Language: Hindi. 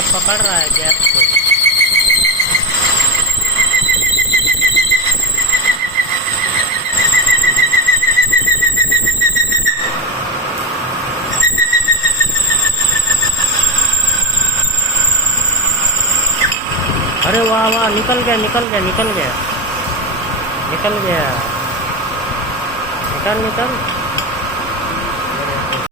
बंदा पकड़ रहा है गैप को। अरे वाह वाह, निकल गया निकल गया निकल गया निकल गया। निकल निकल।